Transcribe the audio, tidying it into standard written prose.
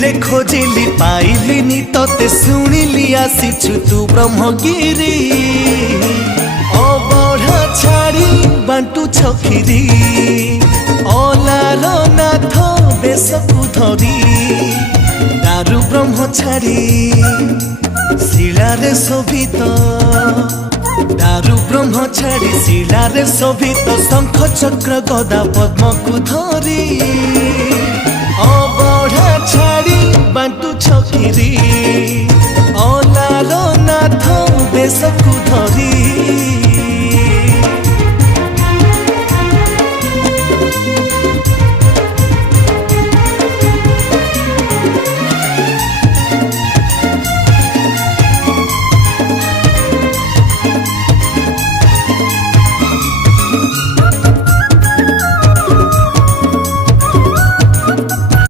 रे खोजिली पाइलिनी तोते शुणिली आसीछु तू ब्रह्मगिरी अबढ़ा छाड़ी बांटू छखिरी अलार नाथ बेशकु धरी दारु ब्रह्म छाड़ी शिलारे शोभित दारु ब्रह्म छाड़ी शिलारे शोभित शंख चक्र गदा पद्म को धरी